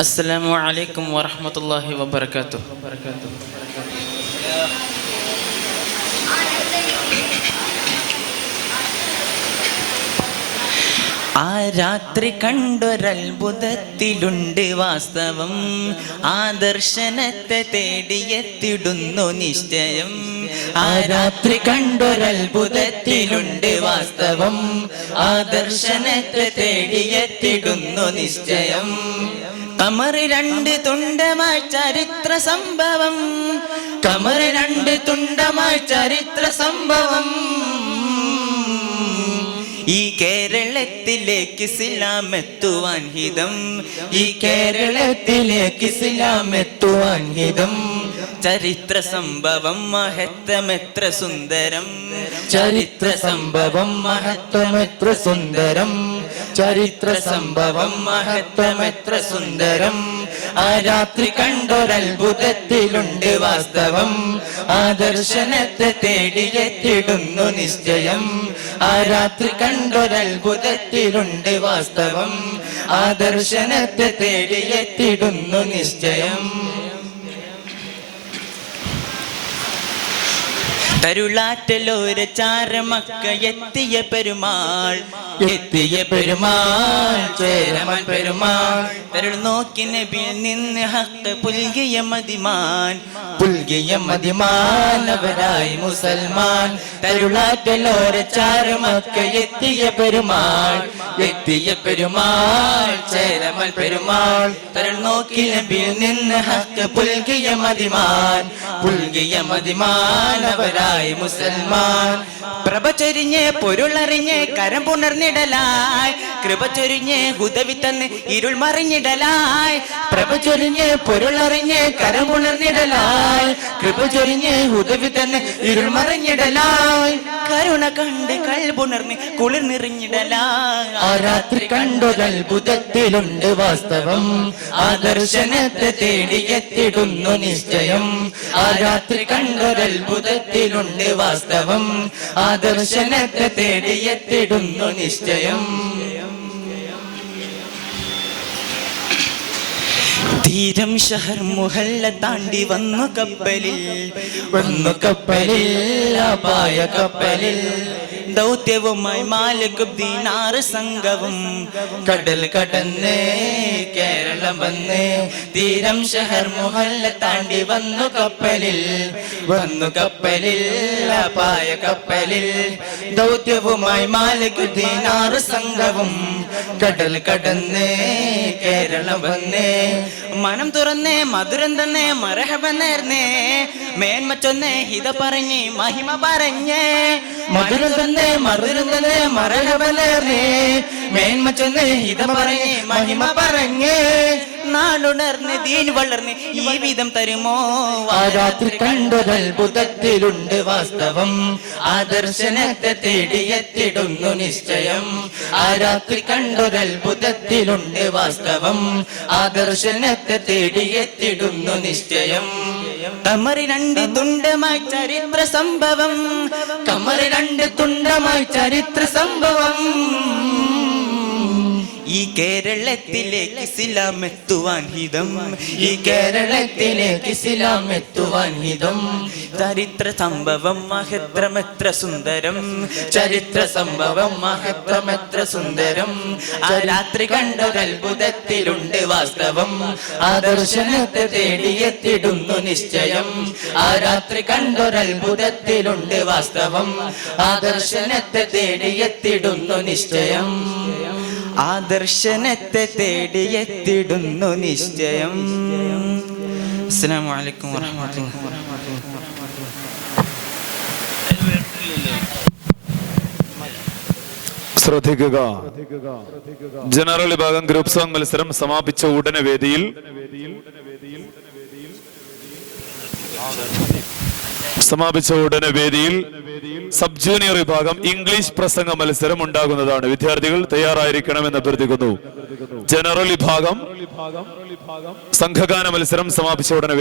السلام عليكم ورحمة الله وبركاته. ആ രാത്രി കണ്ടൊരത്ഭുതത്തിലുണ്ട് വാസ്തവം, ആ ദർശനത്തെ തേടിയെത്തിടുന്നു നിശ്ചയം. ആ രാത്രി കണ്ടൊരത്ഭുതത്തിലുണ്ട് വാസ്തവം, ആ ദർശനത്തെ തേടിയെത്തിടുന്നു നിശ്ചയം. കമറ് രണ്ട് തുണ്ടമായി ചരിത്ര സംഭവം, കമറ് രണ്ട് തുണ്ടമായി ചരിത്ര സംഭവം. ഈ കേരളത്തിലേക്ക് ഇസ്ലാം എത്തുവാൻ ഹിതം, ഈ കേരളത്തിലേക്ക് ഇസ്ലാം എത്തുവാൻ ഹിതം. ചരിത്ര സംഭവം മഹത്വമെത്ര സുന്ദരം, ചരിത്ര സംഭവം മഹത്വമെത്ര സുന്ദരം, ചരിത്ര സംഭവം മഹത്വമെത്ര സുന്ദരം. ആ രാത്രി കണ്ടൊരത്ഭുതത്തിലുണ്ട് വാസ്തവം, ആ ദർശനത്തെ തേടിയെത്തിടുന്നു നിശ്ചയം. ആ രാത്രി കണ്ടൊരത്ഭുതത്തിലുണ്ട് വാസ്തവം, ആ ദർശനത്തെ തേടിയെത്തിടുന്നു നിശ്ചയം. തരുളാറ്റലോര ചാരമക്ക എത്തിയ പെരുമാൾ, എത്തിയ പെരുമാൾ ചേരമൻ പെരുമാൾ. തരുൾ നോക്കി നബിയിൽ നിന്ന് ഹക്ക് പുൽകിയ മദിമാൻ, പുൽകിയ മദിമാൻ അവരായി മുസൽമാൻ. തരുളാറ്റലോര ചാരമക്ക എത്തിയ പെരുമാൾ, എത്തിയ പെരുമാൾ ചേരമൻ പെരുമാൾ. തരുൾ നോക്കി നബിയിൽ നിന്ന് ഹക്ക് പുൽകിയ മദിമാൻ, പുൽകിയ മദിമാൻ അവരായി മുസൽമാൻ. പ്രഭ ചൊരിഞ്ഞ് പൊരുളറിഞ്ഞ് കരം പുണർന്നിടലായി, കൃപ ചൊരിഞ്ഞ് ഹുദവി തന്ന് ഇരുൾ മറിഞ്ഞിടലായി. പ്രഭ ചൊരിഞ്ഞ് പൊരുളറിഞ്ഞ് കരം പുണർന്നിടലായി, കൃപ ചൊരിഞ്ഞ് ഹുദവി തന്ന് ഇരുൾ മറിഞ്ഞിടലായി. കരുണ കണ്ട് കൽപുണർന്ന് കുളിർ നിറഞ്ഞിടലായി. ആ രാത്രി കണ്ടൊരത്ഭുതത്തിലുണ്ട് വാസ്തവം, ആ ദർശനത്തെ തേടിയെത്തിടുന്നു നിശ്ചയം. ആ രാത്രി കണ്ടൊരത്ഭുതത്തിലുണ്ട് വാസ്തവം, ആ ദർശനത്തെ തേടിയെത്തിടുന്നു നിശ്ചയം. തീരം ഷഹർ മുഹല്ല താണ്ടി വന്നു കപ്പലിൽ, വന്നു കപ്പലിൽ അപായ കപ്പലിൽ. ദൗത്യവുമായി മാലിക് ദീനാർ സംഘവും കടൽ കടന്ന് കേരളം വന്ന്. തീരം ഷഹർ മുഹല്ല താണ്ടി വന്നു കപ്പലിൽ, വന്നു കപ്പലിൽ അപായ കപ്പലിൽ. ദൗത്യവുമായി മാലിക് ദീനാർ സംഘവും കടൽ കടന്ന് കേരളം വന്ന്. മനം തുറന്നേ മധുരം തന്നെ മരഹബ നേർന്നേ, മേന്മ ചൊന്നേ ഹിത പറഞ്ഞ് മഹിമ പറഞ്ഞേ. മധുരം തന്നെ മധുരം തന്നെ മരഹബ നേർന്നേ, മേന്മ ചൊന്നേ ഹിത പറഞ്ഞ് മഹിമ പറഞ്ഞേ. നാടുണർന്ന് ദീൻ വളർന്ന് ഈ വിധം തരുമോ. ആ രാത്രി കണ്ടൊരത്ഭുതത്തിലുണ്ട് വാസ്തവം, ആ ദർശനത്തെ തേടിയെത്തിടുന്നു നിശ്ചയം. ആ രാത്രി കണ്ടൊരത്ഭുതത്തിലുണ്ട് വാസ്തവം, ആ ദർശനത്തെ തേടിയെത്തിടുന്നു നിശ്ചയം. കമറി രണ്ട് തുണ്ടമായി ചരിത്ര സംഭവം, കമറി രണ്ട് തുണ്ടമായി ചരിത്ര സംഭവം. ഈ കേരളത്തിലേക്ക് ഇസ്ലാം എത്തുവാൻ ഹിതം, ഈ കേരളത്തിലേക്ക് ഇസ്ലാം എത്തുവാൻ ഹിതം. ചരിത്ര സംഭവം മഹത്രമെത്ര സുന്ദരം, ചരിത്ര സംഭവം മഹത്രമെത്ര സുന്ദരം. ആ രാത്രി കണ്ടൊരത്ഭുതത്തിലുണ്ട് വാസ്തവം, ആ ദർശനത്തെ തേടിയെത്തിടുന്നു നിശ്ചയം. ആ രാത്രി കണ്ടൊരത്ഭുതത്തിലുണ്ട് വാസ്തവം, ആ ദർശനത്തെ തേടിയെത്തിടുന്നു നിശ്ചയം. ആ ദർശനത്തെ തേടിയെത്തിടുന്നു നിശ്ചയം. അസ്സലാമു അലൈക്കും വറഹ്മത്തുള്ളാഹി. ശ്രദ്ധിക്കുക, ജനറൽ വിഭാഗം ഗ്രൂപ്പ് സോങ് മത്സരം സമാപിച്ച ഉടനെ വേദിയിൽ സബ് ജൂനിയർ വിഭാഗം ഇംഗ്ലീഷ് പ്രസംഗ മത്സരം ഉണ്ടാകുന്നതാണ്. വിദ്യാർത്ഥികൾ തയ്യാറായിരിക്കണമെന്ന് അഭ്യർത്ഥിക്കുന്നു. ജനറൽ വിഭാഗം സംഘഗാന മത്സരം സമാപിച്ച ഉടനെ